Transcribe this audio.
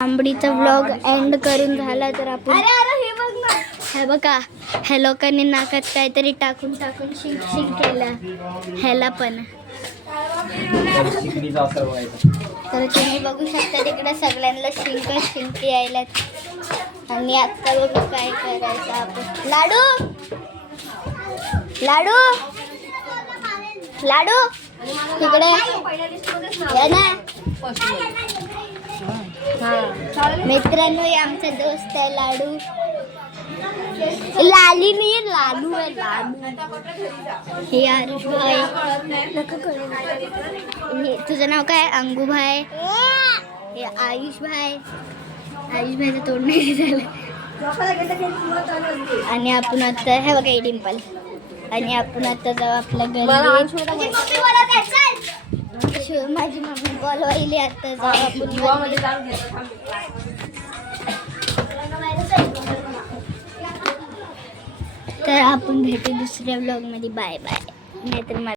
आंबडीचा vlog end करून झाला तर आपण हे बघा ह्या लोकांनी नाकात काहीतरी टाकून टाकून शिंक शिंक केलं ह्याला पण तर तुम्ही बघू शकता तिकडे सगळ्यांना शिंक शिंक यायलात आणि आता बघू काय करायचं आपण लाडू लाडू लाडू तिकडे या ना मित्रांनो हे आमचा दोस्त आहे लाडू लाली नाही लालू आहे लालू हे आरुष भाई तुझं नाव काय अंगू भाई हे आयुष भाई आयुष तोंड नाही झालं आणि आपण आता हे बघा डिंपल आणि आपण आता जाऊ आपल्या घरी माझी मम्मी बोलवायली आता जाऊ आपण तर आपण भेटू दुसऱ्या व्लॉग मध्ये बाय बाय नाहीतर